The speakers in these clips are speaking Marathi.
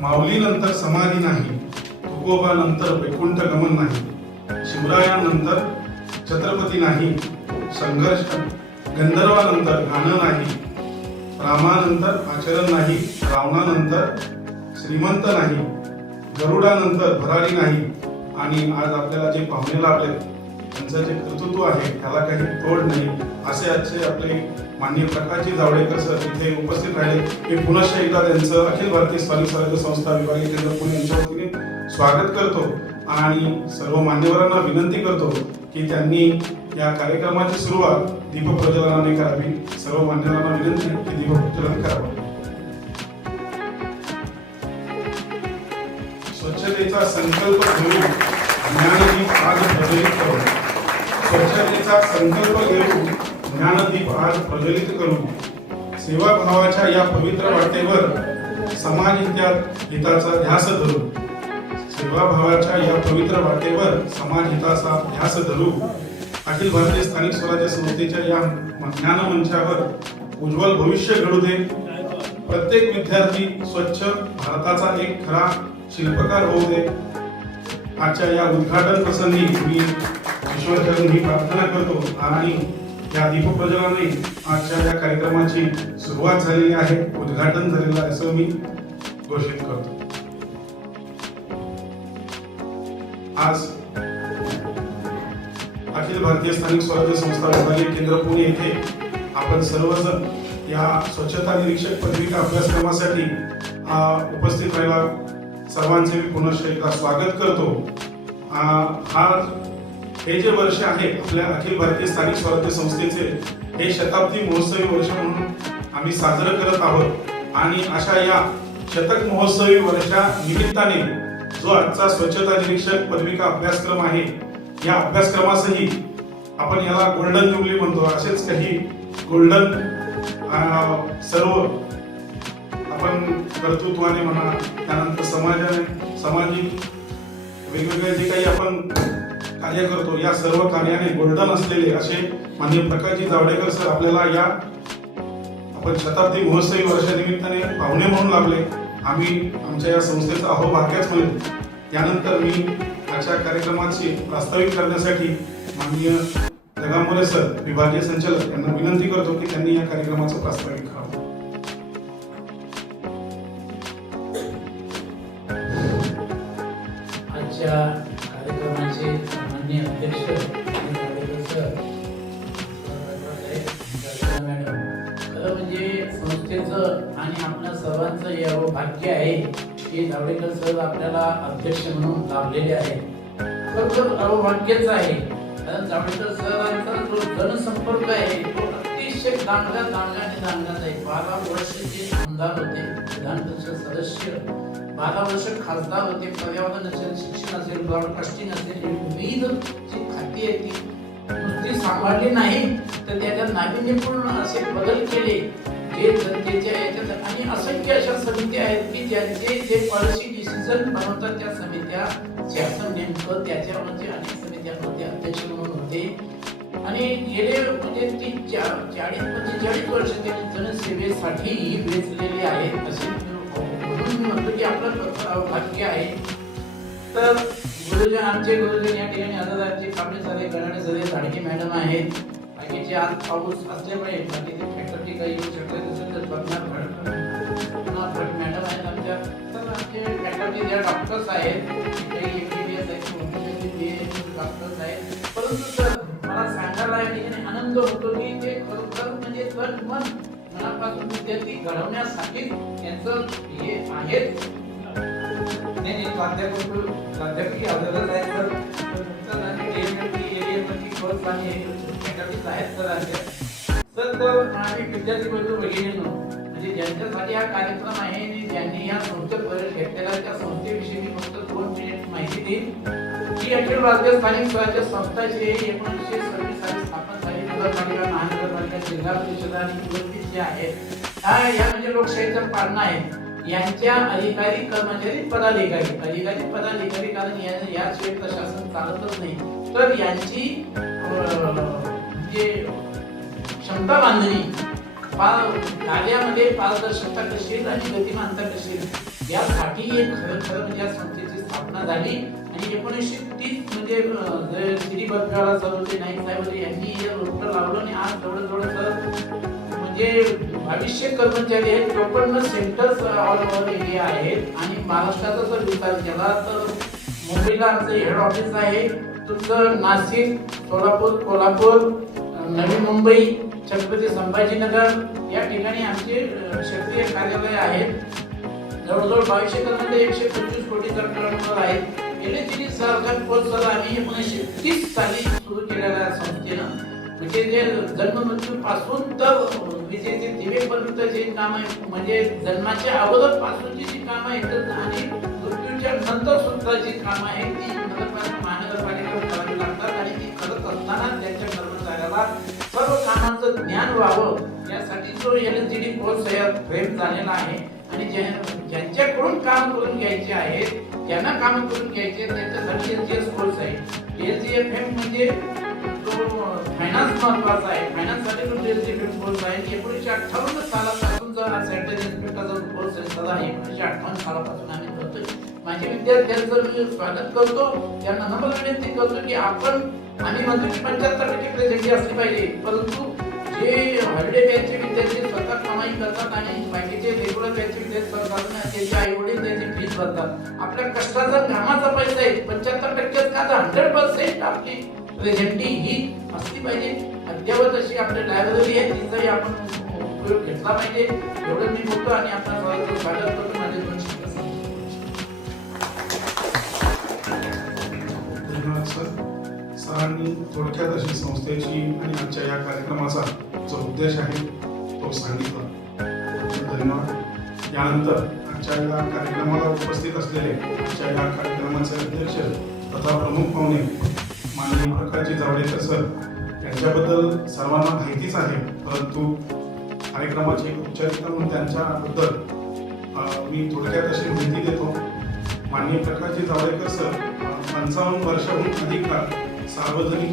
माऊलीनंतर समाधी नाही, तुकोबानंतर वैकुंठ गमन नाही, शिवरायानंतर छत्रपती नाही, संघर्ष गंधर्वानंतर गाणं नाही, रामानंतर आचरण नाही, रावणानंतर श्रीमंत नाही, गरुडानंतर भरारी नाही. आणि आज आपल्याला जे पाहुणे लाभले त्यांचं जे कर्तृत्व आहे त्याला काही तोड नाही, असे आजचे आपले माननीय प्रकाशजी जावडेकर सर इथे उपस्थित राहिले. मी पुनश्च एकदा त्यांचं अखिल भारतीय स्वामी स्वराज्य संस्था विभागीय केंद्र पुणे यांच्या वतीने स्वागत करतो आणि सर्व मान्यवरांना विनंती करतो की त्यांनी या कार्यक्रमाची सुरुवात दीपप्रज्वलनाने करावी. सर्व मान्यवरांना विनंती की दीपप्रज्वलन करावं. स्वच्छतेचा संकल्प घेऊन ज्ञानदीप आज प्रज्वलित करू. स्वच्छतेचा संकल्प घेऊन ज्ञानदीप आज प्रज्वलित करू. सेवाभावाच्या या पवित्र वाटेवर समाज हिताचा ध्यास धरू. सेवाभावाच्या या पवित्र वाटेवर समाज हिताचा ध्यास धरू. अखिल भारतीय स्थानिक स्वराज्य संस्थेच्या या ज्ञान मंचावर उज्ज्वल भविष्य घडू दे. प्रत्येक विद्यार्थी स्वच्छ भारताचा एक खरा शिल्पकार होऊ दे. आजच्या या उद्घाटन प्रसंगी मी ईश्वरचरण ही प्रार्थना करतो आणि या दीपप्रज्वलनाने आजच्या या कार्यक्रमाची सुरुवात झालेली आहे, उद्घाटन झालेलं आहे असं मी घोषित करतो. आज अखिल भारतीय स्थानिक स्वराज्य संस्था विभागीय केंद्र पुणे येथे आपण सर्वजण या स्वच्छता निरीक्षक पदविका अभ्यासक्रमासाठी उपस्थित राहिला सर्वांचे मी पुनश्च एकदा स्वागत करतो. हे जे वर्ष आहे आपल्या अखिल भारतीय स्थानिक स्वराज्य संस्थेचे हे शताब्दी महोत्सवी वर्ष म्हणून आम्ही साजरं करत आहोत आणि अशा या शतक महोत्सवी वर्षा निमित्ताने जो आजचा स्वच्छता निरीक्षक पदविका अभ्यासक्रम आहे या अभ्यासक्रमासही आपण याला गोल्डन जुबली म्हणतो. असेच काही गोल्डन सर्व आपण कर्तृत्वाने म्हणा, त्यानंतर सामाजिक वेगवेगळे जे काही आपण कार्य करतो या सर्व कार्याने गोल्डन असलेले असे माननीय प्रकाशजी जावडेकर सर आपल्याला या आपण शताब्दी महोत्सवी वर्षानिमित्ताने पाहुणे म्हणून लाभले. आम्ही आमच्या या संस्थेचा अहोभाग्यच म्हणू. त्यानंतर मी आजच्या कार्यक्रमाची प्रास्ताविक करण्यासाठी माननीय जगांबोले सर विभागीय संचालक यांना विनंती करतो की त्यांनी या कार्यक्रमाचं प्रास्ताविक करावं. आजच्या कार्यक्रमाचे माननीय अध्यक्ष मॅडम, खरं म्हणजे संस्थेचं आणि आपल्या सर्वांचं हे भाग्य आहे की जावडेकर सर आपल्याला अध्यक्ष म्हणून लाभलेले आहेत. खरोखर अहोभाग्यच आहे, कारण जावडेकर सरांचा जो जनसंपर्क आहे तो अतिशय दांडगा आहे. 12 वर्ष जे आमदार होते, विधान परिषद सदस्य, 12 वर्ष खासदार होते, पर्यावरण असेल, शिक्षण असेल, ब्रॉडकास्टिंग असेल, विविध जी खाती आहेत ती नुसती सांभाळली नाही तर त्याच्यात नाविन्यपूर्ण असे बदल केले जे जनतेच्या याच्यात. आणि असंख्य अशा समित्या आहेत की ज्यांचे जे पॉलिसी डिसिजन बनवतात त्या समित्या शासन नेमकं त्याच्यामध्ये अनेक समित्यांमध्ये अध्यक्ष म्हणून होते आणि गेले म्हणजे 40-45 वर्ष त्यांनी जनसेवेसाठी वेचलेले आहेत. असे म्हणून मी म्हणतो की आपलं भाग्य आहे. तर गुरुजन, आमचे गुरुजन या ठिकाणी आजादाचे कांबळे झाले, गणाने झाले, झाडके मॅडम आहेत. बाकीचे आज पाऊस असल्यामुळे बाकीचे फॅकल्टी काही येऊ शकले नसेल तर बघणार मॅडम आहेत आमच्या. तर आमचे फॅकल्टी ज्या डॉक्टर्स आहेत, काही MBBS आहेत, डॉक्टर्स आहेत. परंतु सर मला सांगायला या ठिकाणी आनंद होतो की ते खरोखर म्हणजे तन मन मनापासून विद्यार्थी घडवण्यासाठी त्यांचं हे आहेत. नाही प्राध्यापकी आदरच आहेत सर. तर आम्ही विद्यार्थी बंधू भगिनींनो, म्हणजे ज्यांच्यासाठी हा कार्यक्रम आहे आणि ज्यांनी या संस्थेत प्रवेश घेतलेला त्या संस्थेविषयी मी फक्त 2 मिनिट माहिती देईन. ही अखिल भारतीय स्थानिक स्वराज्य संस्था जी आहे 1926 साली स्थापन झाली. नगरपालिका, महानगरपालिका, जिल्हा परिषद आणि निवडणूक जे आहेत या म्हणजे लोकशाहीचं पाळणा आहे. यांच्या अधिकारी, कर्मचारी, पदाधिकारी कारण याशिवाय प्रशासन चालतच नाही. तर यांची जे क्षमता बांधणी कार्यामध्ये पारदर्शकता कशी आणि गतिमानता कशी यासाठी एक खरं म्हणजे या संस्थेची स्थापना झाली आणि 1930 म्हणजे श्री बद्रीवाला सर होते, नाईक साहेब यांनी हे रोप लावलं आणि आज जवळजवळ सर म्हणजे 2200 कर्मचारी आहेत, 54 सेंटर्स ऑल ओव्हर इंडिया आहेत आणि महाराष्ट्राचा जर विचार केला तर मुंबईला आमचं हेड ऑफिस आहे, तुमचं नाशिक, सोलापूर, कोल्हापूर, नवी मुंबई, छत्रपती संभाजीनगर या ठिकाणी आमचे क्षेत्रीय कार्यालय आहेत. जवळजवळ 2200 कर्मचारी 125 कोटीचा टर्नओव्हर आहे. एलएचडी सारखा कोर्स आम्ही 1930 साली सुरू केलेला संस्थेनं, म्हणजे जे जन्म मृत्यू पासून तर विजेचे दिवेपर्यंत जे काम आहे, म्हणजे जन्माच्या अगोदर पासूनची जी काम आहेत आणि मृत्यूच्या नंतर सुद्धा जी काम आहेत ती महानगरपालिकेला करावी लागतात आणि ती करत असताना त्यांच्या कर्मचाऱ्याला सर्व कामांचं ज्ञान व्हावं यासाठी जो एलएचडी कोर्स फ्रेम झालेला आहे आणि ज्यांच्याकडून काम करून घ्यायचे आहेत, ज्यांना काम करून घ्यायचे त्यांच्यासाठी एलजीएस कोर्स आहे. एलजीएफएम म्हणजे तो फायनान्स महत्वाचा आहे, फायनान्ससाठी तो एलजीएफएम कोर्स आहे. 1958 सालापासून जो हा सेंट्रल इन्स्पेक्टरचा कोर्स आहे सदा 1958 सालापासून आम्ही करतोय. माझ्या विद्यार्थ्यांचं मी स्वागत करतो, त्यांना नम्र विनंती करतो की आम्ही म्हणतो की 75% प्रेझेंटी असली पाहिजे, परंतु जे हॉलिडे बॅचचे विद्यार्थी स्वतः कमाई करतात आणि बाकीचे रेग्युलर बॅचचे विद्यार्थी स्वतः त्यांचे आई वडील त्यांची फीस भरतात. आपल्या कष्टाचा घामाचा पैसा आहे, 75% का 100% आपली प्रेझेंटी ही असली पाहिजे. अद्यावत अशी आपली लायब्ररी आहे, तिचाही आपण उपयोग घेतला पाहिजे. एवढं मी बोलतो आणि आपल्या सर्वांचं स्वागत करतो. माझे 2 शब्द धन्यवाद सर. सरांनी थोडक्यात अशी संस्थेची आणि आजच्या या कार्यक्रमाचा जो उद्देश आहे तो सांगितला. धन्यवाद. यानंतर आजच्या या कार्यक्रमाला उपस्थित असलेले आजच्या या कार्यक्रमाचे अध्यक्ष तथा प्रमुख पाहुणे माननीय प्रकाशजी जावडेकर सर यांच्याबद्दल सर्वांना माहितीच आहे, परंतु कार्यक्रमाचे औपचारिकता म्हणून त्यांच्याबद्दल मी थोडक्यात अशी माहिती देतो. माननीय प्रकाशजी जावडेकर सर 55 वर्षाहून अधिक काळ सार्वजनिक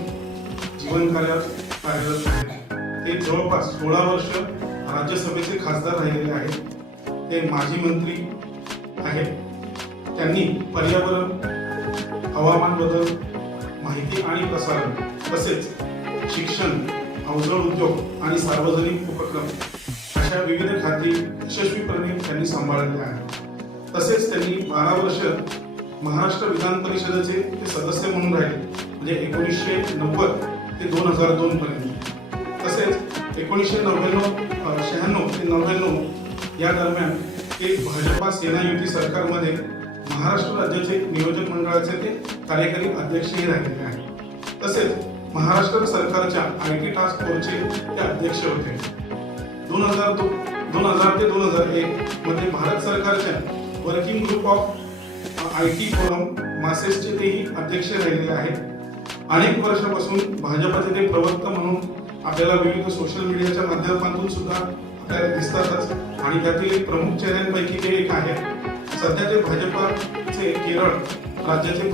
जीवन कार्यात कार्यरत आहेत. ते जवळपास 16 वर्ष राज्यसभेचे खासदार राहिलेले आहेत. ते माजी मंत्री आहेत. त्यांनी पर्यावरण, हवामान बदल, माहिती आणि प्रसारण तसेच शिक्षण, अवजड उद्योग आणि सार्वजनिक उपक्रम अशा विविध खाती यशस्वीपणे त्यांनी सांभाळले आहेत. तसेच त्यांनी 12 वर्ष महाराष्ट्र विधान परिषदेचे ते सदस्य म्हणून राहिले, म्हणजे 1990 ते 2002 पर्यंत. तसेच 1996 ते 99 या दरम्यान ते भाजपा सेना युती सरकारमध्ये महाराष्ट्र राज्याचे नियोजक मंडळाचे ते कार्यकारी अध्यक्षही राहिलेले आहेत. तसेच महाराष्ट्र सरकारच्या आयटी टास्क फोर्सचे ते अध्यक्ष होते. 2000 ते 2001 मध्ये भारत सरकारच्या working group of IT forum मासेसचे तेही अध्यक्ष राहिलेले आहेत. अनेक वर्षापासून भाजपाचे ते प्रवक्ता म्हणून आपल्याला विविध सोशल मीडियाच्या माध्यमातून सुद्धा आपल्याला दिसतातच आणि त्यातील एक प्रमुख चेहऱ्यांपैकी ते एक आहेत. सध्या ते भाजपाचे केरळ राज्याचे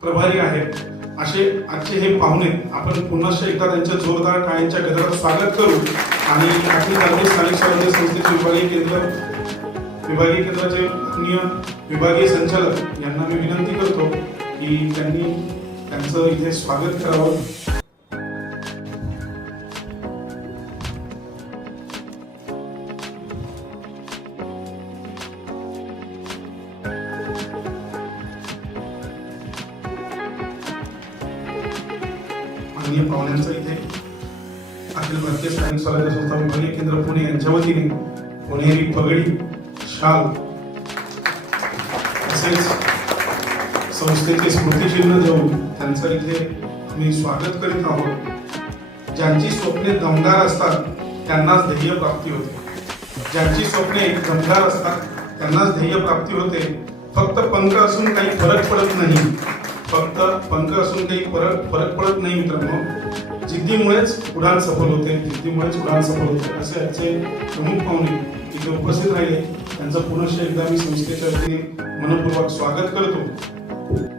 प्रभारी आहेत. असे आजचे हे पाहुणे आपण पुन्हा एकदा त्यांच्या जोरदार टाळ्यांच्या गजरात स्वागत करू आणि अखिल भारतीय स्थानिक स्वराज्य संस्थेचे विभागीय केंद्राचे माननीय विभागीय संचालक यांना मी विनंती करतो की त्यांनी त्यांचं इथे स्वागत करावं. माननीय पाहुण्यांचं इथे अखिल भारतीय स्थानिक स्वराज्य संस्था विभागीय केंद्र पुणे यांच्या वतीने पुणेरी पगडी, शाल तसेच संस्थेचे स्मृतिचिन्ह देऊन त्यांचं इथे आम्ही स्वागत करीत आहोत. ज्यांची स्वप्ने दमदार असतात त्यांनाच ध्येय प्राप्ती होते. ज्यांची स्वप्ने दमदार असतात त्यांनाच ध्येय प्राप्ती होते. फक्त पंख असून काही फरक पडत नाही. फक्त पंख असून काही फरक पडत नाही मित्रांनो. जिद्दीमुळेच उडान सफल होते. जिद्दीमुळेच उडान सफल होते. असे आजचे प्रमुख पाहुणे इथे उपस्थित राहिले. त्यांचं पुनश्च एकदा मी संस्थेच्या वतीने मनपूर्वक स्वागत करतो.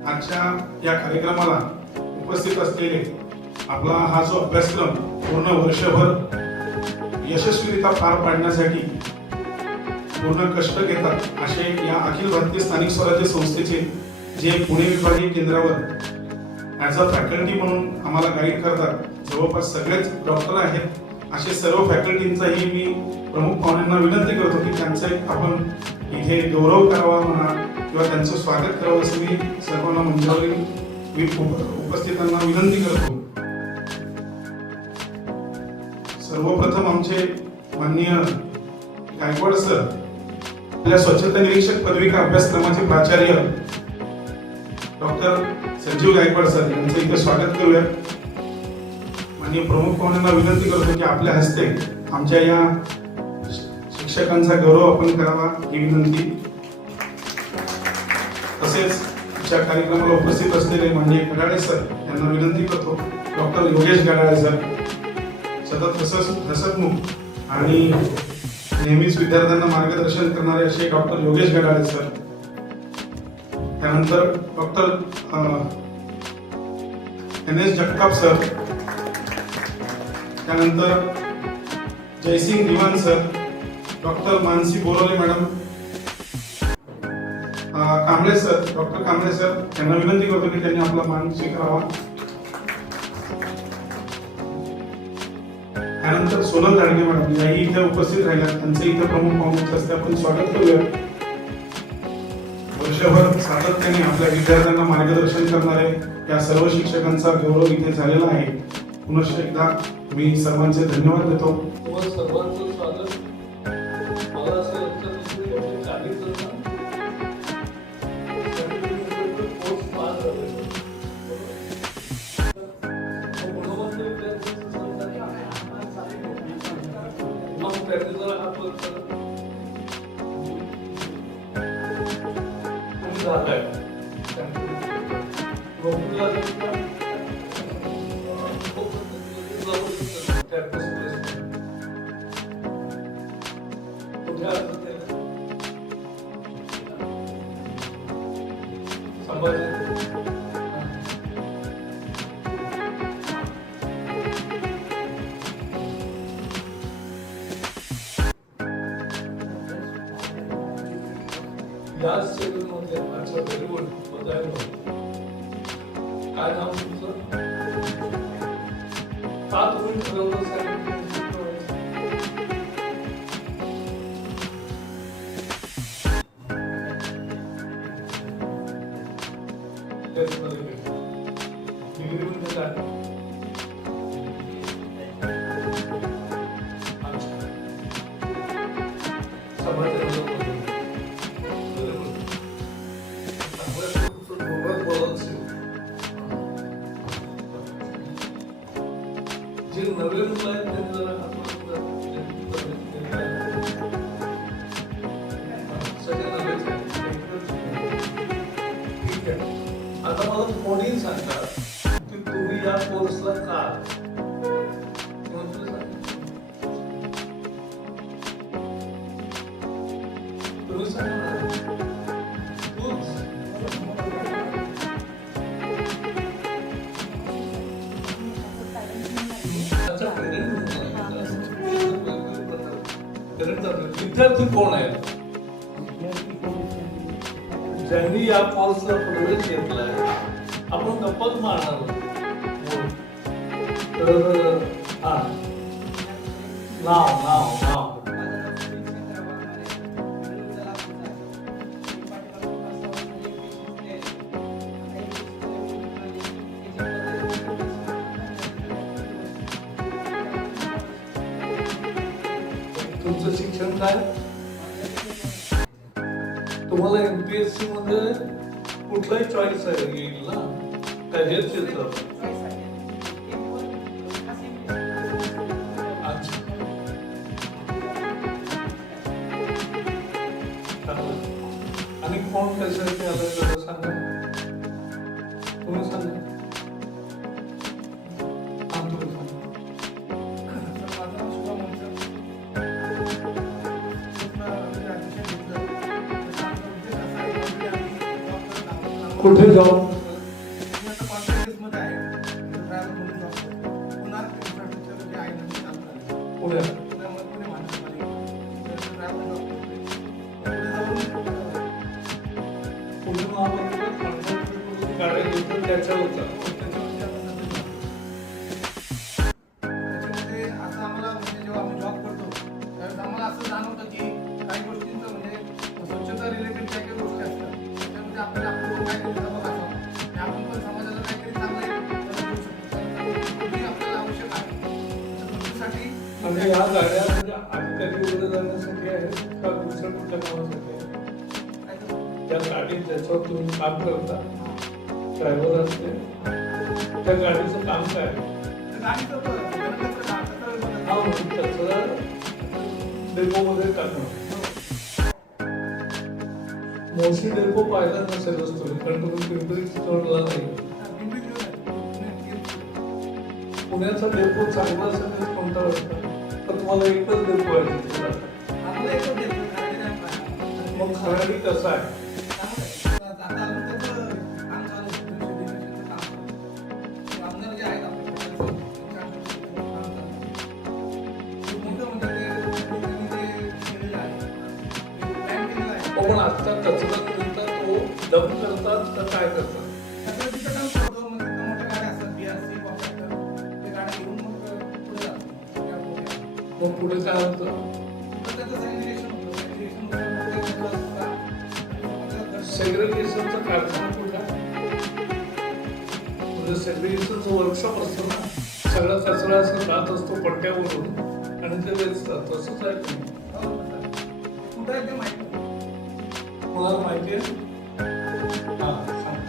आजच्या या कार्यक्रमाला उपस्थित असलेले आपला हा जो अभ्यासक्रम पूर्ण वर्षभर यशस्वीरित्या पार पाडण्यासाठी पूर्ण कष्ट घेतात असे या अखिल भारतीय स्थानिक स्वराज्य संस्थेचे जे पुणे विभागीय केंद्रावर ॲज अ फॅकल्टी म्हणून आम्हाला गाईड करतात, जवळपास सगळेच डॉक्टर आहेत, असे सर्व फॅकल्टींचाही मी प्रमुख पाहुण्यांना विनंती करतो की त्यांचा एक आपण इथे गौरव करावा म्हणा किंवा त्यांचं स्वागत करावं असं मी सर्वांना मंचावरील उपस्थितांना विनंती करतो. सर्वप्रथम आमचे माननीय गायकवाड सर आपल्या स्वच्छता निरीक्षक पदविका अभ्यासक्रमाचे प्राचार्य डॉक्टर संजीव गायकवाड सर यांचं इथे स्वागत करूया. माननीय प्रमुख पाहुण्यांना विनंती करतो की आपल्या हस्ते आमच्या या शिक्षकांचा गौरव आपण करावा ही विनंती. तसेच आजच्या कार्यक्रमाला उपस्थित असलेले माननीय गडाळे सर यांना विनंती करतो, डॉक्टर योगेश गडाळे सर सतत हसतमुख आणि नेहमीच विद्यार्थ्यांना मार्गदर्शन करणारे असे डॉक्टर योगेश गडाळे सर, त्यानंतर डॉक्टर NS जगताप सर, त्यानंतर Jaysing Diwan sir, doctor Mansi Borole madam, Kamble sir, doctor Kamble sir यांना विनंती करतो की त्यांनी आपला मान स्वीकारावा. त्यानंतर सोनल धाडगे मॅडम याही इथे उपस्थित राहिल्या, त्यांचं इथे प्रमुख पाहुण्यांच्या हस्ते आपण स्वागत करूया. वर्षभर सातत्याने आपल्या विद्यार्थ्यांना मार्गदर्शन करणारे या सर्व शिक्षकांचा गौरव इथे झालेला आहे. पुनश्च एकदा मी सर्वांचे धन्यवाद देतो. सर्वांचं स्वागत. मला असं याच सेवेमध्ये अच्छा व्हेरी गुड बघायला काय नाव तुमचं का तुम्ही ठरवलं डिग्री म्हणजे काय समाज जे नवीन मुलं आहेत त्यांनी जरा सगळे नवीन ठीक आहे. आता मला कोणी सांगा की तुम्ही या कोर्सला का तुम्ही सांगा ना. विद्यार्थी कोण आहेत ज्यांनी या कोर्सला प्रवेश घेतलाय? आपण गप्पाच मारणार. तर हा नाव तुमचं शिक्षण काय? तुम्हाला MPSC मध्ये कुठलाही चॉईस आहे येईल ना? काय हेच क्षेत्र? आणि कोण कशासाठी आलं जरा सांगा. तुम्ही सांगा. कुठे जाऊन पुण्यात त्याच्यावरचा त्याच्यामध्ये आपण नजर टाकतो. त्याच्यामध्ये असं आम्हाला म्हणजे जेव्हा आम्ही जॉब करतो त्यावेळेस आम्हाला असं जाणवतं की काही गोष्टींचं म्हणजे स्वच्छता रिलेटेड काही काही गोष्टी असतात त्याच्यामध्ये आपल्याला आपलं काहीतरी जबाब असावा आणि आपण पण समाजाला काहीतरी चांगलं करू शकतो तर ही आपल्याला आवश्यक आहे तर गोष्टीसाठी आणि ह्या गाड्या म्हणजे अधिकारी वगैरे जाण्यासाठी आहेत का दुसऱ्या कुठल्या कामासाठी आहेत? त्या गाडीत ज्याच्यावर तुम्ही काम करता ड्रायव्हर असते त्या गाडीचं काम काय आहे? गाडीचं गणपतीचं काम कचरा विभागाचं हा म्हणजे कचरा डेपोमध्ये टाकणं. मोशी डेपो पाहिला नसेलच तुम्ही कारण तुम्ही पिंपरी चिंचवडला नाही. पिंपरी चिंचवड. पुण्याचा डेपो चांगला असेल तर कोणता वाटतं तर तुम्हाला एकच डेपो आहे तिथे जाता. आपलं एकच देतो मग खराडी कसा आहे? आता अजून त्याचं काम चालू आहे. डिस्ट्रिब्युशनचं काम चालू आहे. आमदार जे आहेत आपले त्यांचं काम चालू आहे. खूप मोठं म्हणजे त्यांनी ते केलेलं आहे. प्लॅन केलेला आहे. हो, पण आता कचरा नंतर तो डंप करतात का काय करतात? त्याचं तिथं काम करतो. मग तिथं मोठ्या गाड्या असतात BRC कॉम्पॅक्टर ते गाड्या घेऊन मग पुढे जातात. मग पुढे काय होतं? तर त्याचं सॅनिटेशन होतं. सॅनिटेशन होतं मग ते सगळं असतं. सेग्रिगेशनचा कारखाना कुठे आहे? म्हणजे सेग्रिगेशनचं वर्कशॉप असतं ना सगळा कचरा असं राहत असतो पट्ट्यावरून आणि ते वेचतात तसंच आहे की नाही? कुठं आहे ते माहिती नाही. कोणाला माहिती आहे? हा सांग.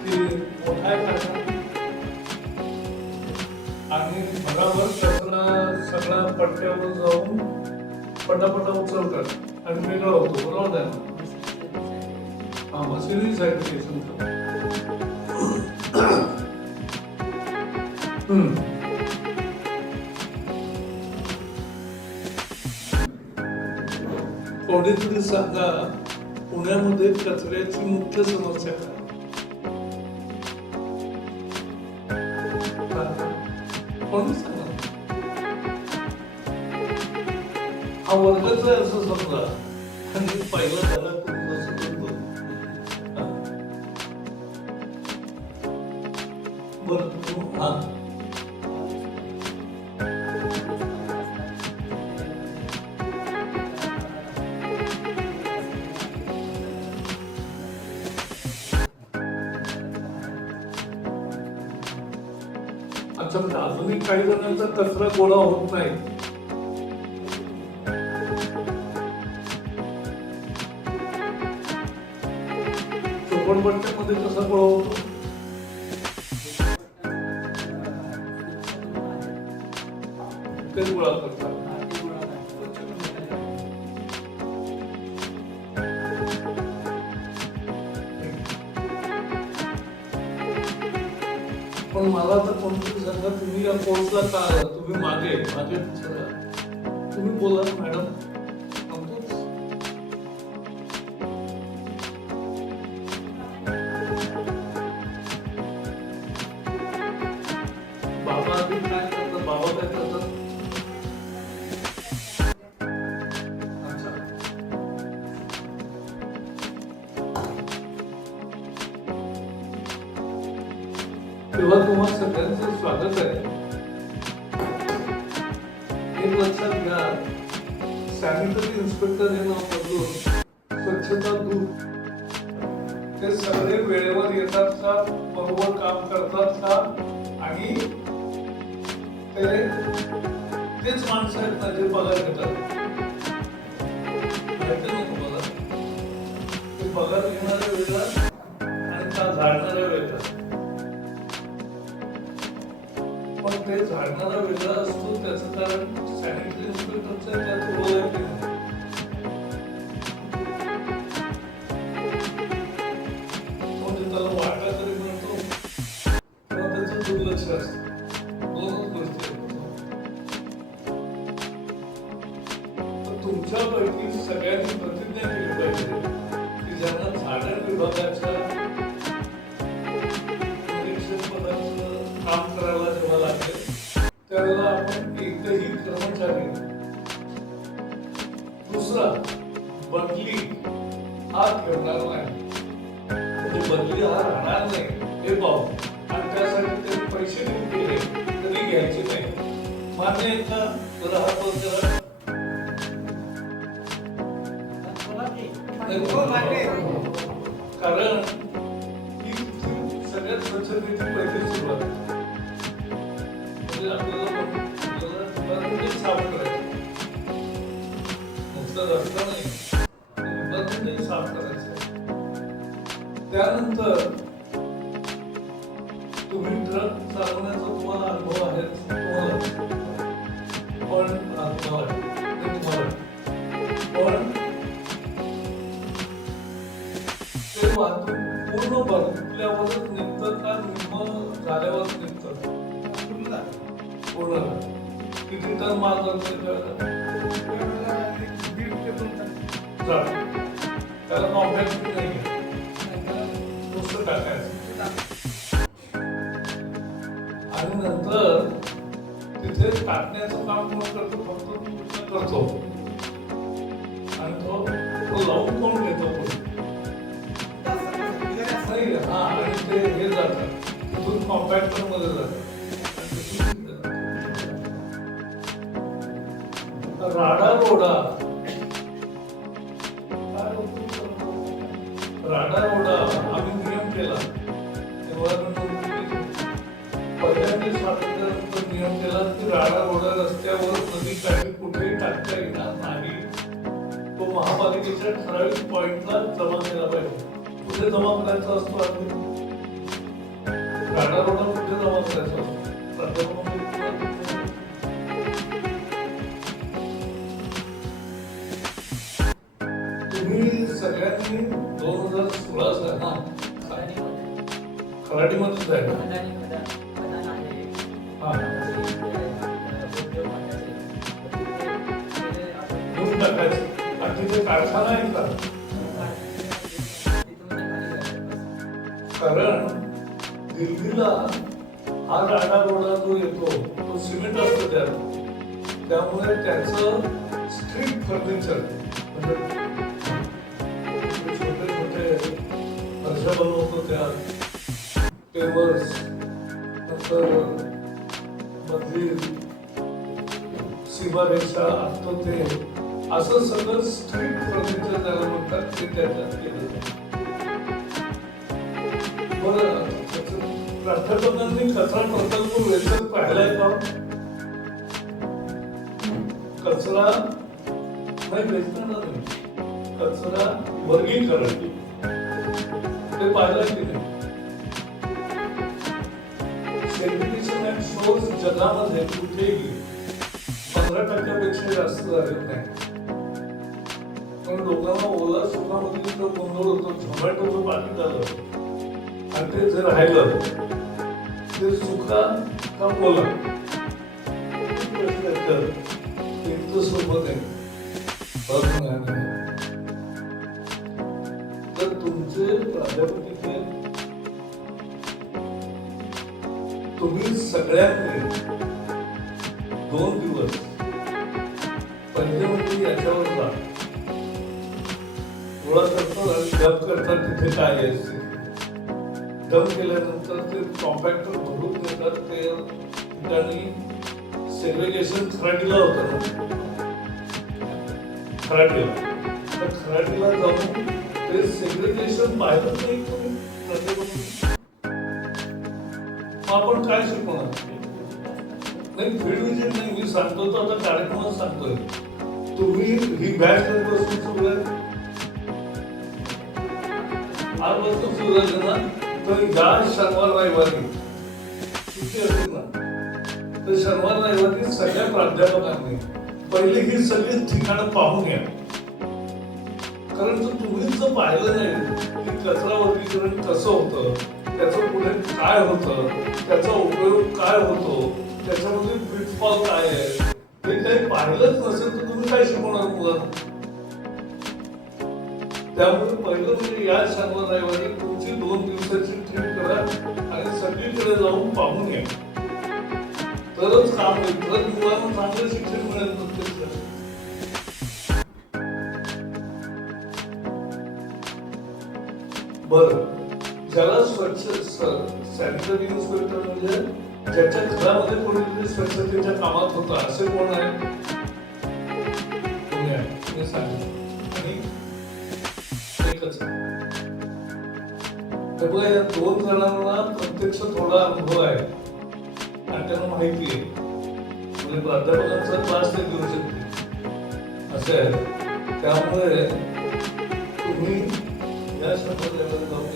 की मोठा आहे कारखाना आणि भराभर कचरा सगळा पट्ट्यावर जाऊन पटापटा उचलतात आणि वेगळा होतो बरोबर आहे ना? हा मशिनरी सॅनिटेशन कोणीतरी सांगा पुण्यामध्ये कचऱ्याची मुख्य समस्या काय? कोणी सांगा हा वर्गच आहे असं समजा आणि पहिला झाला तुम्ही कसं करतो बरं हा अच्छा म्हणजे अजूनही काही जणांचा कचरा गोळा होत नाही झोपडपट्ट्यामध्ये कसा गोळा होतो ते गोळा करतात पण मला तर कोणतरी सांगा तुम्ही या कोर्सला का आला तुम्ही मागे टीचर तुम्ही बोला मॅडम सांगतोच बाबा आधी काय करतात बाबा काय करतात अच्छा तेव्हा तुम्हा सगळ्यांचं स्वागत आहे एक लक्षात घ्या सॅनिटरी इन्स्पेक्टर हे नाव बदलून स्वच्छता दूत ते सगळे वेळेवर येतात का बरोबर काम करतात का आणि तेच माणसं आहेत ना जे पगार घेतात माहिती ना तुम्हाला ते पगार घेणाऱ्या वेळेला आणि का झाडणाऱ्या वेळेला पण ते झाडणारा वेगळा असतो त्याचं कारण सॅनिटरी इन्स्पेक्टरचं त्यात रोल आहे की नाही म्हणजे त्याला वाटा तरी मिळतो किंवा त्याचं दुर्लक्ष असतं दोनच गोष्टी आहेत तुमच्यापैकी सगळ्यांनी प्रतिज्ञा केली पाहिजे की ज्यांना झाडण विभागाच्या निरीक्षक पदाचं काम करायला जेव्हा लागेल त्यावेळेला आपण एकही कर्मचारी दुसरा बदली हा ठेवणार नाही म्हणजे बदली हा राहणार नाही हे पाहू आणि त्यासाठी त्यांनी पैसे देऊन केले तरी घ्यायचे नाही. मान्य आहे का? जरा हात वर करा. हो, मान्य आहे. कारण ही सगळ्यात स्वच्छतेची पहिली सुरुवात म्हणजे आपल्याला डिपार्टमेंट साफ करायचं, नुसतं रस्ता नाही, डिपार्टमेंट साफ करायचं. त्यानंतर तुम्ही ट्रक चालवण्याचा तुम्हाला अनुभव आहे, तुम्हाला पण ते वाहतूक पूर्ण भरल्यावरच निघतं का निम्म झाल्यावरच निघतं? पूर्ण किती टन माल जातो त्याला कॉम्पॅक्ट नाही नुसतं टाकायचं आणि नंतर तिथे टाकण्याचं काम कोण करतो? फक्त करतो आणि तो लावून कोण घेतो? नाही. हा आणि ते हे जातात तिथून कॉम्पॅक्टर मध्ये जातात. राडा रोडा आम्ही नियम केला पहिल्यांदा स्वातंत्र्यानंतर नियम केला की राडा रोडा रस्त्यावर नदी काठी कुठेही टाकता येणार नाही. तो महापालिकेच्या ठराविक पॉइंटला जमा केला पाहिजे. कुठे जमा करायचा असतो? राडा रोडा कुठे जमा करायचा असतो? तुम्ही सगळ्यांनी 2016 साली खराडीमध्येच आहे ना? हा घेऊन टाकायचं आणि तिथे कारखाना आहे का? कारण दिल्लीला हा राडा रोडा जो येतो तो सिमेंट असतो त्यामुळे त्याचं स्ट्रीट फर्निचर म्हणजे छोटे छोटे फरशा बनवतो त्या टेबल्स नंतर मधली सीमारेषा असतो ते असं सगळं स्ट्रीट फर्निचर त्याला म्हणतात ते त्याच्यात केलं जातं. बरं प्राध्यापकांनी कचरा प्रकल्प वेचक पाहिलाय का? कचरा नाही वेचणार नाही, कचरा वर्गीकरण ते पाहिलं की नाही? सेग्रिगेशन अँड शोर्स जगामध्ये कुठेही 15% जास्त झाले नाही. पण लोकांना ओला सुखामध्ये इतका गोंधळ होतो, झोमॅटोचं पाकिट झालं आणि ते जर राहिलं ते सुका का ओला इतकं सोबत आहे. तर तुमचे प्राध्यापक इथे तुम्ही सगळ्यांनी 2 दिवस पहिले म्हणजे याच्यावर जा गोळा करतात आणि डब करतात तिथे काय आहे. डब केल्यानंतर ते कॉम्पॅक्टर भरून देतात. ते ठिकाणी सेग्रिगेशन खराडीला होतं ना, खराडीला जाऊन ते सेग्रिगेशन पाहिलं नाही तुम्ही. आपण काय शिकवणार? नाही फील्ड विजिट नाही, मी सांगतो तर आता कार्यक्रमात सांगतोय. तुम्ही ही बॅच बसून सुरू आहे आजपासून सुरू झाली ना, तर या शनिवार रविवारी सुट्टी असेल ना, तर शनिवार रविवारी सगळ्या प्राध्यापकांनी पहिली ही सगळी ठिकाणं पाहून घ्या. कारण जर तुम्हीच जर पाहिलं नाही की कचरा वर्गीकरण कसं होतं, त्याचं पुढे काय होतं, त्याचा उपयोग काय होतो, त्याच्यामध्ये पिटफॉल काय आहे, हे काही पाहिलंच नसेल तर तुम्ही काय शिकवणार मुलांना? त्यामुळे पहिलं म्हणजे या शनिवार रविवारी तुमची 2 दिवसाची ट्रिप करा आणि सगळीकडे जाऊन पाहून घ्या. तरच काम होईल, तरच मुलांना चांगलं शिक्षण मिळेल. बरं ज्याला सॅनिटरी इन्स्पेक्टर म्हणजे ज्याच्या घरामध्ये कोणीतरी स्वच्छतेच्या कामात होता असे कोण आहे? कोणी आहे? तुम्ही सांगा. आणि एकच आहे. तर बघा, या 2 जणांना प्रत्यक्ष थोडा अनुभव आहे आणि त्यांना माहिती आहे. म्हणजे प्राध्यापकांचा क्लास ते घेऊ शकते असे आहे. त्यामुळे तुम्ही या संदर्भात जाऊन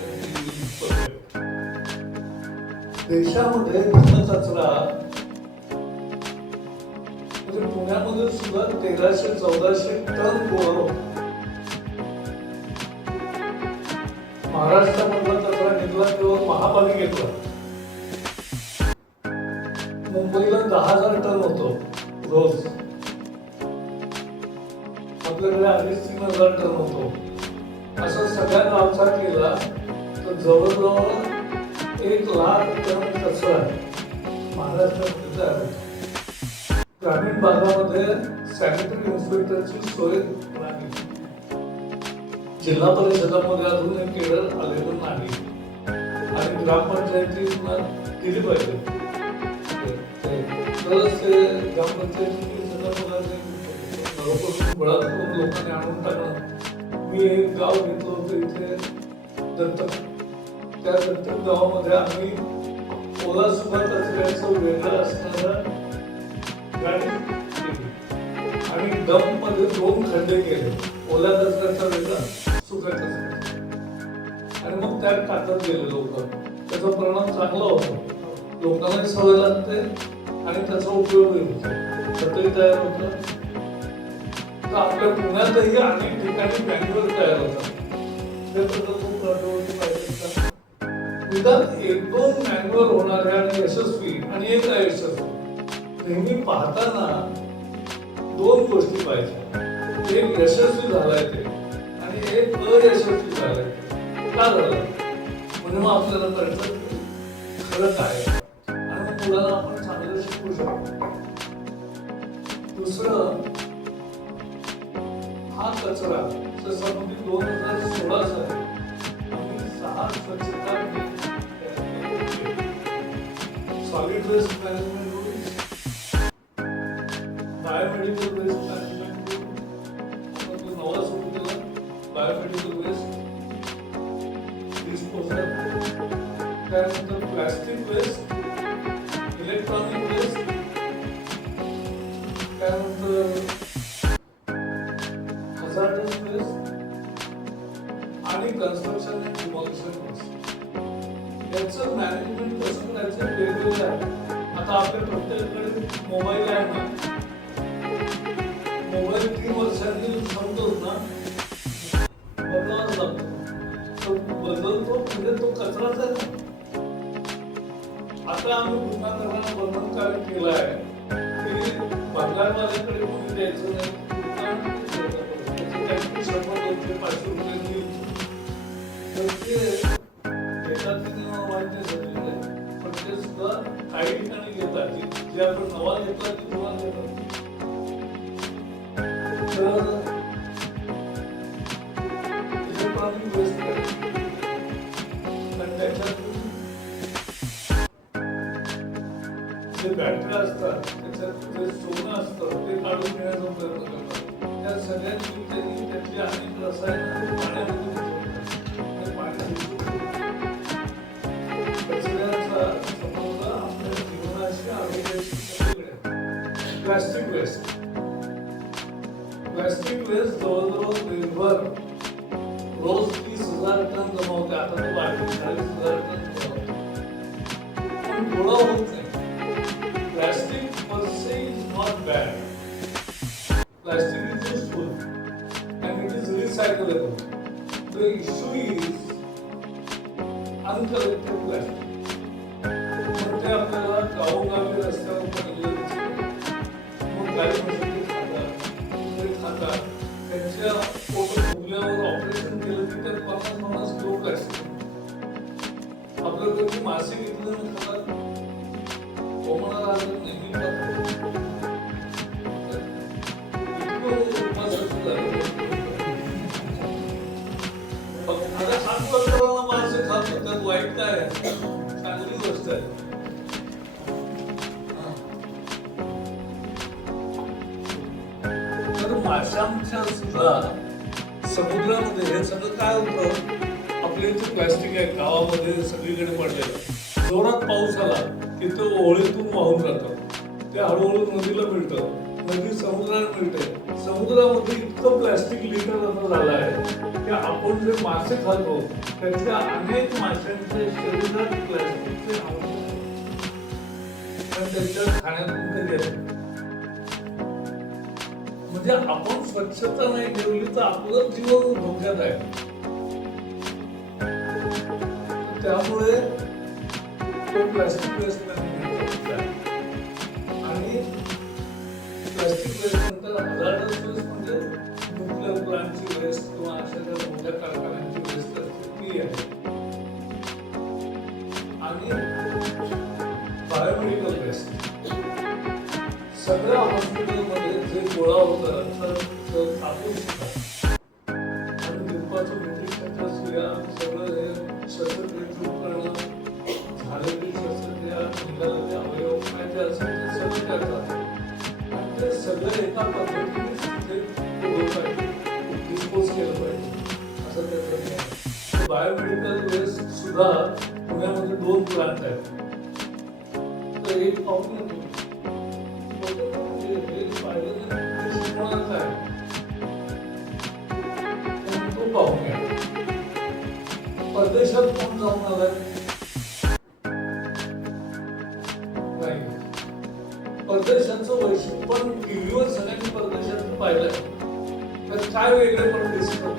देशामध्ये घनकचरा म्हणजे पुण्यामध्ये सुद्धा 1300-1400 टन गोळा होतो. महाराष्ट्रामधला कचरा निघाला तेव्हा महापालिकेतला मुंबईला 10,000 टन होतो रोज. आपल्याकडे 2,500-3,000 टन होतो. असं सगळ्या गावचा केला तर जवळजवळ 1,00,000 टन कचरा महाराष्ट्रात तयार होतो. ग्रामीण भागामध्ये सॅनिटरी इन्स्पेक्टरची सोय नाही. जिल्हा परिषदामध्ये अजून एक केडर आलेलं नाही आणि ग्रामपंचायतीला दिली पाहिजे. तरच ते ग्रामपंचायतीची बळात्मक लोकांनी आणून टाकणं. मी एक गाव घेतलं होतं इथे दत्तक. त्या दत्तक गावामध्ये आम्ही ओला सुका कचऱ्याचं वेगळं असणारं गाडी केली आणि डंप मध्ये 2 खड्डे केले. ओल्या कचऱ्याचा वेगळा, सुका कचऱ्याचा. आणि मग त्यात टाकत गेले लोक. त्याचा परिणाम चांगला होतो. लोकांनाही सवय लागते आणि त्याचा उपयोगही होतो. खतही तयार होतं. तर आपल्या पुण्यातही अनेक ठिकाणी मॅन्युअल तयार होतात. ते खूप प्रभावी पाहिजे. निदान 1-2 मॅन्युअल होणारे आणि यशस्वी आणि एक अयशस्वी नेहमी पाहताना 2 गोष्टी पाहिजे. एक यशस्वी झालाय ते आणि एक अयशस्वी झालाय. का झालं म्हणजे मग आपल्याला कळतं खरं काय आणि मग मुलांना आपण चांगलं शिकवू शकतो. दुसरं, हा कचरा समजा 2016 साली आम्ही 6 स्वच्छता solid waste management rules, biomedical waste management rule, नवा सुरू केला बायोमेडिकल वेस्ट डिस्पोजल, त्यानंतर प्लास्टिक वेस्ट, इलेक्ट्रॉनिक वेस्ट, त्यानंतर हजार्डस वेस्ट आणि कन्स्ट्रक्शन अँड डिमॉलिशन वेस्ट. याचं मॅनेजमेंट कसं करायचं वेगवेगळं आहे. आता आपल्या प्रत्येकाकडे मोबाईल आहे ना, मोबाईल 3 वर्षांनी संपतोच ना, बदलावाच लागतो. तो बदलतो म्हणजे तो कचराच आहे ना. आता आम्ही दुकानदारांना बंधनकारक केलं आहे की बाजारवाल्याकडे कोणी द्यायचं नाही. 100-200-500 रुपये देईल. तर ते घेतात की नाही माहिती नाही सगळीकडे, पण ते सुद्धा काही ठिकाणी घेतात. जे आपण नवा घेतात ते तुम्हाला घेतात. तर इलेक्ट्रॉनिक वेस्ट आणि त्याच्यातून जे बॅटऱ्या असतात त्याच्यात जे सोनं असतं ते काढून घेण्याचा प्रयत्न करतात. त्या सगळ्यांनी त्यांनी त्यातली अनेक रसायनं पाण्यामध्ये मिसळतात. पाणी कचऱ्याचा संबंध आपल्या जीवनाशी आरोग्याशी सगळीकडे. प्लास्टिक वेस्ट जवळजवळ निर्भर रोज 30,000 टन जमा होते. आता तो 40,000 टन जमा होते, पण गोळा होत नाही. Plastic per se is not bad. Plastic is useful and it is recyclable. The issue is uncollected plastic. मग ते आपल्याला गावोगावी रस्त्यावर पडलेलं दिसतं. मग गाडी मशिनी खातात. त्यांच्या पोट फुगल्यावर ऑपरेशन केलं की त्यात 50-50 किलो प्लास्टिक. आपल्याकडे मासे घेतलं ना खातात, कोमळा राहत नेहमी मासे खात त्यात माशांच्या सुद्धा समुद्रामध्ये हे सगळं काय होतं, आपले इथे प्लॅस्टिक आहे गावामध्ये सगळीकडे पडलेलं, जोरात पाऊस आला की तो ओळीतून वाहून जातं, ते हळूहळू नदीला मिळतं, नदी समुद्राला मिळते. समुद्रामध्ये इतकं प्लॅस्टिक लिटर असं झालं आहे की आपण जे मासे खातो त्यातल्या अनेक माशांच्या शरीरात प्लॅस्टिकचे अंश आहेत. पण त्यांच्या खाण्यातून ते गेले. म्हणजे आपण स्वच्छता नाही ठेवली तर आपलं जीवन धोक्यात आहे. त्यामुळे तो प्लास्टिक वेस्ट आणि प्लास्टिक वेस्ट नंतर हजार्डस वेस्ट म्हणजे न्यूक्लिअर प्लांटची वेस्ट किंवा अशा ज्या मोठ्या कारखान्यांची वेस्ट असते ती आहे. आणि बायोमेडिकल वेस्ट सगळ्या हॉस्पिटलमध्ये जे गोळा होतात तर कापूस आणि लिंबाचं इंजेक्शनच्या सुया सगळं हे शस्त्रक्रियेची उपकरणं झालेली शस्त्रक्रिया निघालेले अवयव काय जे असेल ते सगळं करतात. आणि ते सगळं एका पद्धतीने डिस्पोज केलं पाहिजे असं त्याचं आहे. बायोमेडिकल वेस्ट सुद्धा पुण्यामध्ये 2 प्लांट आहेत. तर एक पाहून येतो तो पाहून घ्या. परदेशात कोण जाऊन आलाय नाही. परदेशाचं वैशिष्ट्य पण टीव्हीवर सगळ्यांनी परदेशात पाहिलंय तर काय वेगळे पण दिसतं.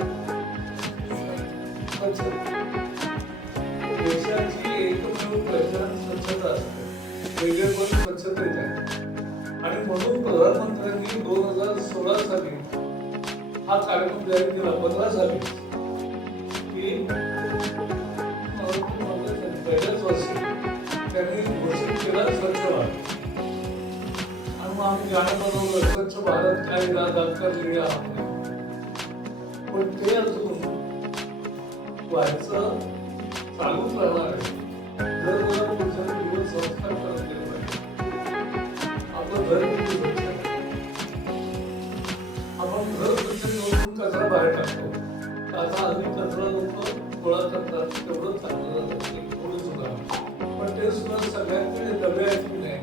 देशाची एकमेव पहचान स्वच्छता असते, वेगळे पण स्वच्छतेत आहे. आणि म्हणून प्रधानमंत्र्यांनी 2016 साली हा कार्यक्रम जाहीर केला. 15 साली की पहिल्याच वर्षी त्यांनी घोषित केला स्वच्छ भारत. आणि मग आम्ही गाणं बनवलं स्वच्छ भारत काय इरादा कर लिया हमने. पण ते अजून व्हायचं चालूच राहणार आहे. जर मला पुढच्या दिवस संस्कार करत गेले पाहिजे. आपलं घर किती स्वच्छ आहे. आपण घर स्वच्छ ठेवून कचरा बाहेर टाकतो. आता हल्ली कचरा लोक गोळा करतात तेवढं चांगलं जातं थोडं सुद्धा. पण ते सुद्धा सगळ्यांकडे डबे आहेत की नाही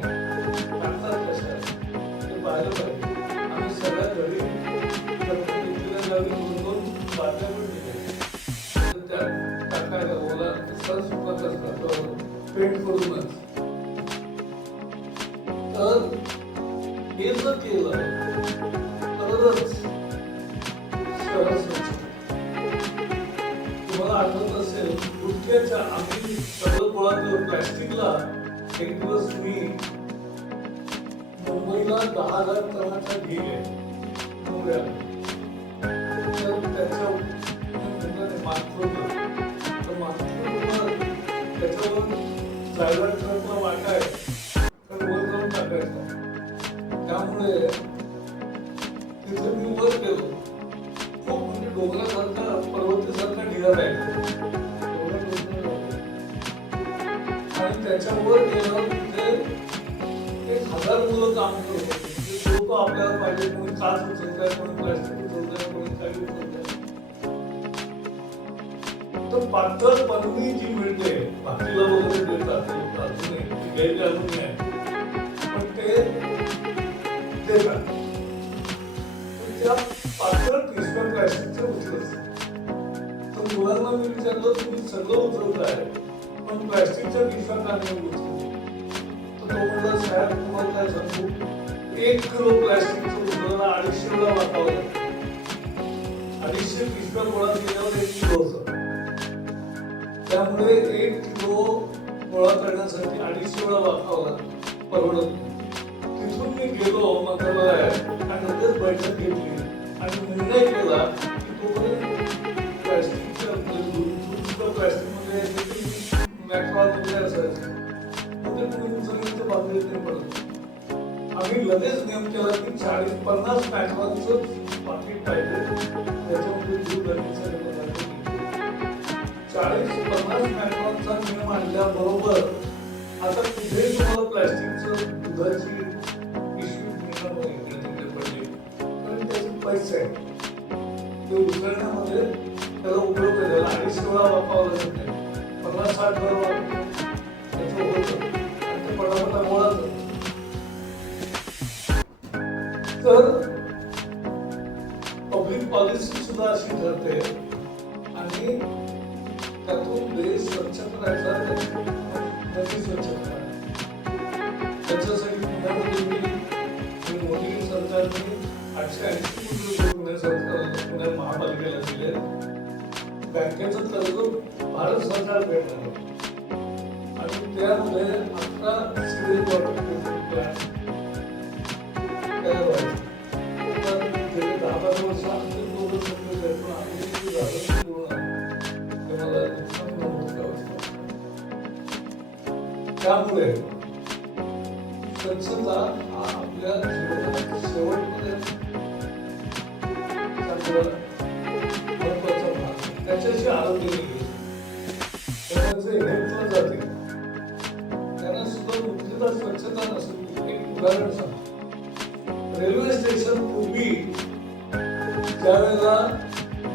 टाकतात कशा ते पाहायला पाहिजे. आम्ही सगळ्या घरी गावी 2-2 बाटल्या पण दिल्या तर त्या टाकायला ओला कचरा सुका कचरा पेंट करूनच. तर हे जर केलं तरच शहर स्वच्छ. तुम्हाला आठवत असेल गुटख्याच्या आम्ही सगळं गोळा केलं प्लॅस्टिकला. एक दिवस मी मुंबईला 10,000 टनाचा ढीग आहे मुंबईला. तर त्याच्या माथ्यावर त्याच्यावर जायला ट्रकला वाटा आहे तर वर जाऊन टाकायचा. त्यामुळे तिथे मी वर गेलो. खूप म्हणजे डोंगरासारखा पर्वतासारखा ढिगा राहिला आणि त्याच्यावर गेल्यावर तिथे 1,000 मुलं काम करत होते. लोक आपल्याला पाहिजे कोणी काच उचलताय, कोणी प्लास्टिक उचलताय, कोणी काही उचलताय. तर पातळ पन्नी जी मिळते बाकीला वगैरे देतात अजूनही गैरकानूनी आहे पण ते देतात. त्या पातळ पिशव्या प्लास्टिकच्या उचलत. तर मुलांना मी विचारलं तुम्ही सगळं उचलताय पण प्लास्टिकच्या पिशव्या का नाही उचलत. तर तो म्हणला साहेब तुम्हाला काय सांगू 1 किलो प्लास्टिकचं उचलायला 250 वेळा वाटावं लागतं. 250 पिशव्या गोळा केल्यावर 1 किलो होतं. त्यामुळे 1 किलो गोळा करण्यासाठी 250 वेळा वापरावं लागतं. परवडत नाही. तिथून मी गेलो मंत्रालयात आणि लगेच बैठक घेतली आणि निर्णय केला की तोपर्यंत प्लास्टिकच्या प्लास्टिकमध्ये मॅक्रॉन वगैरे असायचं ते तुम्ही जमिनीच्या बाजूला नाही पडत. आम्ही लगेच नियम केला की 40-50 मॅक्रॉनचं पाकिट पाहिजे त्याच्यामध्ये दूध गरजेचं 40-50 मॅक्रॉनचा नियम आणल्याबरोबर आता कुठेही तुम्हाला प्लास्टिकचं दुधाची पिशवी मिळणं इकडे तिकडे पडली. कारण त्याची वापरायचं आहे ते उचलण्यामध्ये त्याला उपयोग आहे. त्याला 250 वेळा वापरावं लागत नाही, 50-60 वेळा वापरून त्याचं होतं आणि ते पटापटा गोळा करतं. तर पब्लिक पॉलिसी सुद्धा अशी ठरते आणि त्यातून देश स्वच्छ करायचा, नदी स्वच्छ करायची. त्याच्यासाठी पुण्यामध्ये मोदी सरकारने 880 कोटी रुपये पुणे सरकार पुणे महापालिकेला दिले. बँकेचं कर्ज भारत सरकार देणार आणि त्यामध्ये 11 सिव्हिल वॉटर ट्रीटमेंट प्लॅन तयार व्हायचे. तर गेले 10-12 वर्ष आमचे लोक सगळे त्यातून आम्ही किती झालं ते मला नुकसान नव्हतं. त्यामुळे स्वच्छता हा आपल्या जीवनात शेवटपर्यंत चांगला महत्वाचा भाग. त्याच्याशी आरोग्य निगडीत त्याचे हे केलं जाते. त्यांना सुद्धा मुख्यतः स्वच्छता नसेल. एक उदाहरण सांगतो. रेल्वे स्टेशन पूर्वी ज्यावेळेला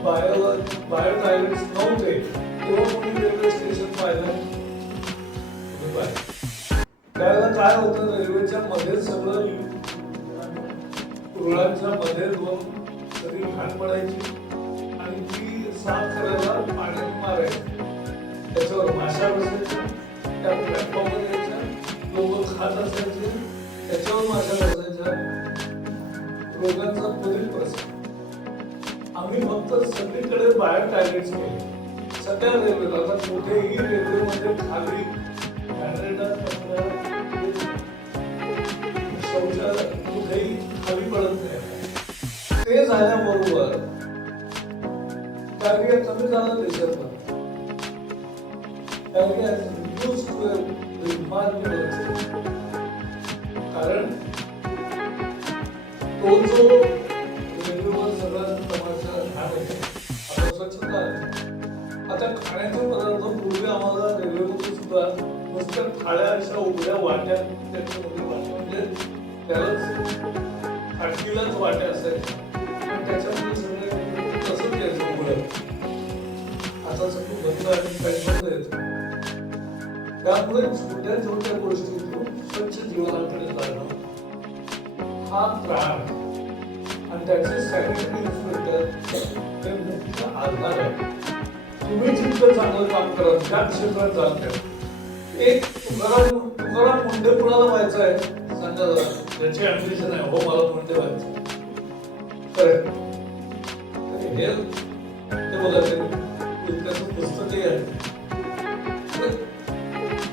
बायो टॉयलेट्स नव्हते तेव्हा कोणी रेल्वे स्टेशन पाहिलं त्यावेळेला काय होतं, रेल्वेच्या मध्ये सगळं रुळांच्या मध्ये 2 तरी घाण पडायची आणि ती साफ करायला पाण्याने मारायची. त्याच्यावर माशा बसायच्या, त्या प्लॅटफॉर्मवर यायच्या, लोक खात असायचे, त्याच्यावर माशा बसायच्या, रोगांचा त्वरित प्रसार. आम्ही फक्त सगळीकडे बाहेर टॉयलेट्स केले सगळ्या रेल्वेला. आता कुठेही रेल्वेमध्ये खाली शौचालय कुठेही खाली पडत नाही. ते झाल्याबरोबर कार्य कमी झालं देशात. कारण तो जो रेल्वेवर सगळा तमाशा घाण आहे, आता स्वच्छता आहे. आता खाण्याचे पदार्थ पूर्वी आम्हाला रेल्वेमध्ये सुद्धा नुसत्या थाळ्या अशा उघड्या वाट्या त्याच्यामध्ये वाट्या म्हणजे त्यालाच फाटकीलाच वाट्या असायच्या आणि त्याच्यामध्ये सगळे तसंच यायचं उघडं. आता सगळं बंद आणि काही बंद येतं. त्यामुळे छोट्या छोट्या गोष्टीतून स्वच्छ जीवनाकडे जाणं हा प्राण आणि त्याचे सॅनिटरी इन्स्पेक्टर हे मुख्य आधार आहे. तुम्ही जितकं चांगलं काम करा त्या क्षेत्रात जात एक तुकाराम मुंडे कुणाला व्हायचं आहे सांगा जरा. त्याची अम्बिशन आहे, हो मला मुंडे व्हायचं. करेक्ट. हे ते बघा त्याचं पुस्तकही आहे.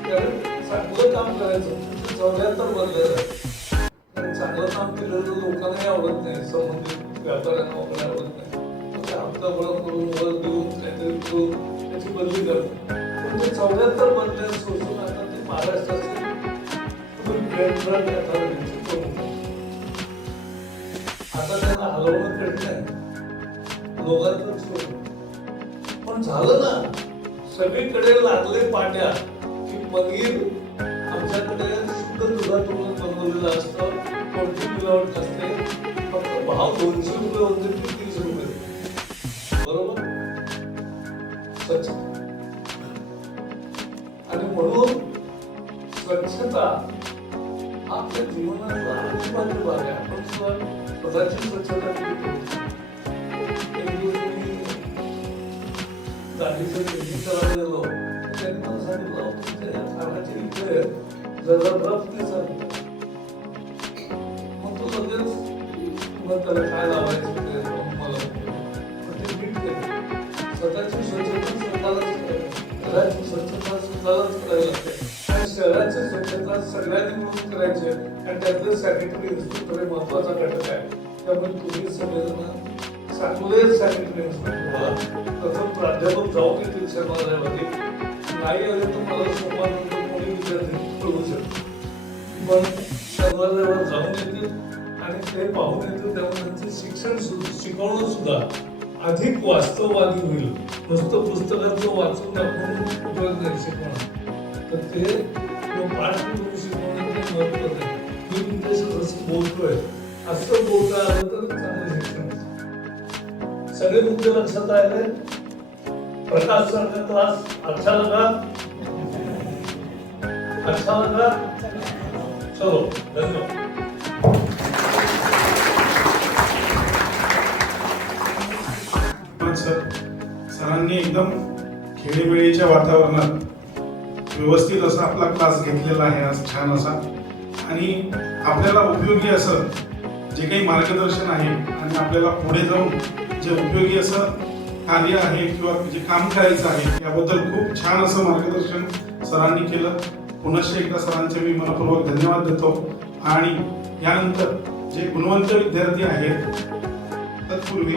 कारण चांगलं काम करायचं 74 बनलेलं आहे. आणि चांगलं काम केलेलं लोकांनाही आवडत नाही, संबंधित व्यापाऱ्यांना वगैरे आवडत नाही. हप्ता गोळा करून वर देऊन काहीतरी करून त्याची बदली करतात. पण ते 74 बनले सोडून आता ते महाराष्ट्राचे आता त्यांना हलवणं कठीण आहे, लोकांचं सोडून. पण झालं ना, सगळीकडे लागले पाट्या की पनीर आमच्याकडे शुद्ध दुधातून बनवलेलं असतं, कोणती मिलावट असते, फक्त भाव 200 रुपये होते की 30 रुपये. बरोबर. स्वच्छ आणि म्हणून स्वच्छता आपल्या जीवनाचा अविभाज्य भाग आहे. आपण सुद्धा स्वतःची स्वच्छता केली पाहिजे. एक दिवस मी गाडीचं चेकिंग करायला गेलो, त्यांनी मला सांगितलं तुमच्या कानाच्या इथे जरा रफ दिसत. मग तो लगेच मग त्याला काय लावायचं ते मला स्वतःची स्वच्छता स्वतःलाच करायची, घराची स्वच्छता स्वतःलाच करायला लागते आणि शहराची स्वच्छता सगळ्यांनी मिळून करायची. आणि त्यातले सॅनिटरी इन्स्पेक्टर हे महत्वाचा घटक आहे. त्यामुळे तुम्ही सगळेजण चांगले सॅनिटरी इन्स्पेक्टर व्हा. प्रथम प्राध्यापक जाऊन येतील शर्मालयामध्ये, नाही आले तर मला सोमवार नंतर कोणी विद्यार्थी कळवू शकतो. पण शर्मालयावर जाऊन येतील आणि ते पाहून येतील. त्यामुळे त्यांचे शिक्षण शिकवणं सुद्धा अधिक वास्तववादी होईल. नुसतं पुस्तकातलं वाचून दाखवून उपयोग नाही शिकवणं, तर ते पाठ करून शिकवणं ते महत्त्वाचं आहे. मी तुमच्याशी जसं बोलतोय असं बोलता आलं तर चांगलं शिक्षण. सगळे मुद्दे लक्षात राहिले. प्रकाश सरचा क्लास अच्छा लगा? अच्छा लगा? चलो धन्यवाद. सरांनी एकदम खेळीमेळीच्या वातावरणात व्यवस्थित असा आपला क्लास घेतलेला आहे आज छान असा, आणि आपल्याला उपयोगी असं जे काही मार्गदर्शन आहे आणि आपल्याला पुढे जाऊन जे उपयोगी असं कार्य आहे किंवा जे काम करायचं आहे याबद्दल खूप छान असं मार्गदर्शन सरांनी केलं. पुनश्च एकदा सरांचे मी मनपूर्वक धन्यवाद देतो. आणि यानंतर जे गुणवंत विद्यार्थी आहेत तत्पूर्वी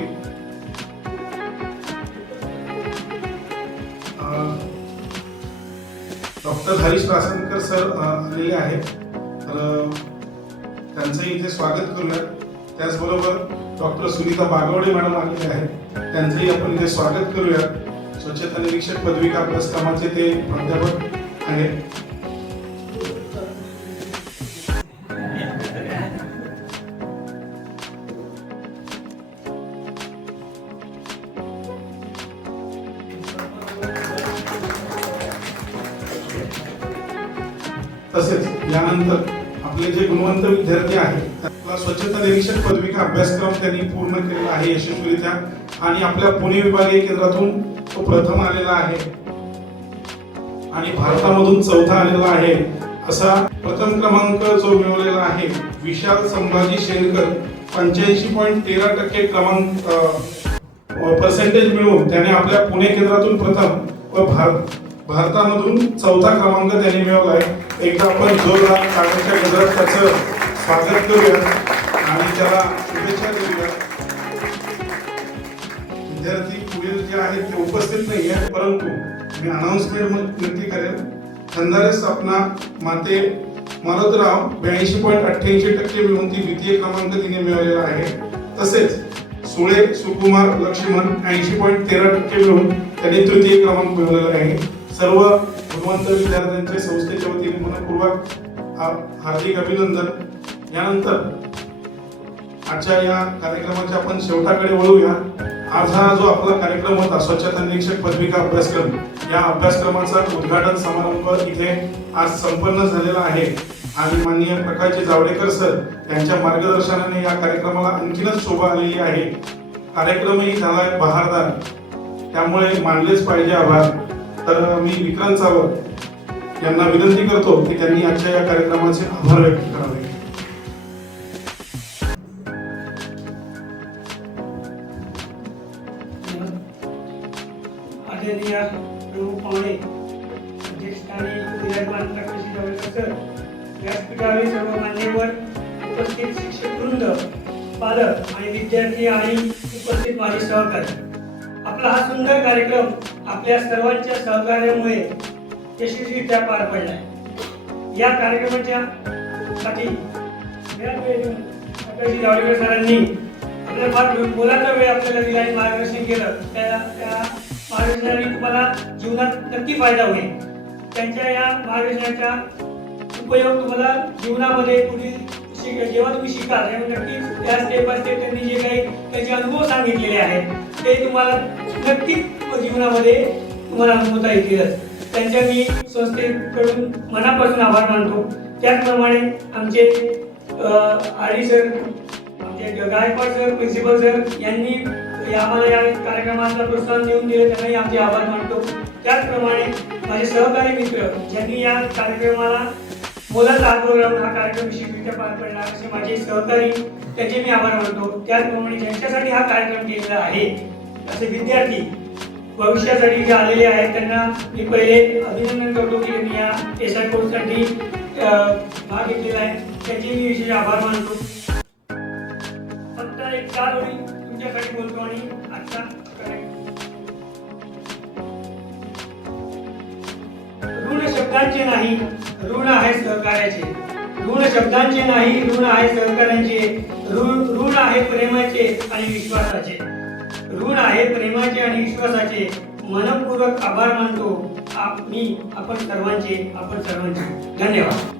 डॉक्टर हरीश रासनकर सर आलेले आहेत, तर त्यांचंही इथे स्वागत करूया. त्याचबरोबर डॉक्टर सुनीता बागवडे मॅडम आलेले आहेत, त्यांचंही आपण इथे स्वागत करूया. स्वच्छता निरीक्षक पदविका अभ्यासक्रमाचे ते प्राध्यापक आहेत. तसेच यानंतर आपले जे गुणवंत विद्यार्थी आहेत त्याला स्वच्छता निरीक्षक पदविका अभ्यासक्रम त्यांनी पूर्ण केलेला आहे यशस्वीरित्या, आणि आपल्या पुणे विभागीय केंद्रातून तो प्रथम आलेला आहे आणि भारतामधून चौथा आलेला आहे. असा प्रथम क्रमांक जो मिळवलेला आहे विशाल संभाजी शेरकर 85.13% क्रमांक पर्सेंटेज मिळवून त्याने आपल्या पुणे केंद्रातून प्रथम व भारतामधून चौथा क्रमांक त्यांनी मिळवला आहे. एकदा आपण जोरदार टाळ्यांच्या गजरात त्याचं स्वागत करूया आणि त्याला शुभेच्छा देऊया. विद्यार्थी पुढील जे आहेत ते उपस्थित नाही आहेत, परंतु मी अनाउन्समेंट नक्की करेन. खंदारे स्थापना माते मारोतराव 82.88% मिळवून ती द्वितीय क्रमांक तिने मिळवलेला आहे. तसेच सुळे सुकुमार लक्ष्मण 80.13% मिळवून त्यांनी तृतीय क्रमांक मिळवलेला आहे. सर्व गुणवंत विद्यार्थ्यांचे संस्थेच्या वतीने मनपूर्वक हार्दिक अभिनंदन. यानंतर आजच्या या कार्यक्रमाच्या आपण शेवटाकडे वळूया. आज हा जो आपला कार्यक्रम होता स्वच्छता निरीक्षक पदविका अभ्यासक्रम, या अभ्यासक्रमाचा उद्घाटन समारंभ इथे आज संपन्न झालेला आहे आणि माननीय प्रकाशजी जावडेकर सर यांच्या मार्गदर्शनाने या कार्यक्रमाला आणखीनच शोभा आलेली आहे. कार्यक्रमही झालाय बहारदार, त्यामुळे मानलेच पाहिजे आभार. तर मी विक्रांत सावंत यांना विनंती करतो की त्यांनी आजच्या या कार्यक्रमाचे आभार व्यक्त करावे. आदरणीय प्रमुख पाहुणे, अध्यक्षस्थानी विराजमान प्रकाशजी जावडेकर सर, व्यासपीठावरील सर्व मान्यवर, उपस्थित शिक्षकवृंद, पालक आणि विद्यार्थी आणि उपस्थित माझे सहकारी, आपला हा सुंदर कार्यक्रम आपल्या सर्वांच्या सहकार्यामुळे यशस्वीरित्या पार पडलाय. या कार्यक्रमाच्या साठी प्रकाशजी जावडेकर सरांनी आपल्याला फार मोलाचा वेळ आपल्याला दिला आणि मार्गदर्शन केलं. त्या मार्गदर्शनाने तुम्हाला जीवनात नक्की फायदा होईल. त्यांच्या या मार्गदर्शनाचा उपयोग तुम्हाला जीवनामध्ये पुढील जेव्हा तुम्ही शिकाल तेव्हा नक्कीच त्या स्टेप बाय स्टेप त्यांनी जे काही त्याचे अनुभव सांगितलेले आहेत ते तुम्हाला नक्कीच जीवनामध्ये तुम्हाला अनुभवता येतीलच. त्यांच्या मी संस्थेकडून मनापासून आभार मानतो. त्याचप्रमाणे आमचे आडी सर, आमचे गायकवाड सर, प्रिन्सिपल सर यांनी आम्हाला या कार्यक्रमाला प्रोत्साहन देऊन दिले, त्यांनाही आमचे आभार मानतो. त्याचप्रमाणे माझे सहकारी मित्र ज्यांनी या कार्यक्रमाला मोलाचा हातभार लावून हा कार्यक्रम यशस्वीरित्या पार पडला असे माझे सहकारी, त्याचे मी आभार मानतो. त्याचप्रमाणे ज्यांच्यासाठी हा कार्यक्रम केलेला आहे असे विद्यार्थी भविष्यासाठी जे आलेले आहेत त्यांना मी पहिले अभिनंदन करतो की त्यांनी या एसआय कोर्ससाठी भाग घेतलेला आहे, त्याचे मी विशेष आभार मानतो. फक्त एक 4 ओळी तुमच्यासाठी बोलतो आणि आजचा ऋण शब्दांचे नाही, ऋण आहे सहकार्याचे. ऋण शब्दांचे नाही, ऋण आहे सहकार्याचे. ऋण आहे प्रेमाचे आणि विश्वासाचे. ऋण आहे प्रेमाचे आणि विश्वासाचे. मनपूर्वक आभार मानतो आपण सर्वांचे. धन्यवाद.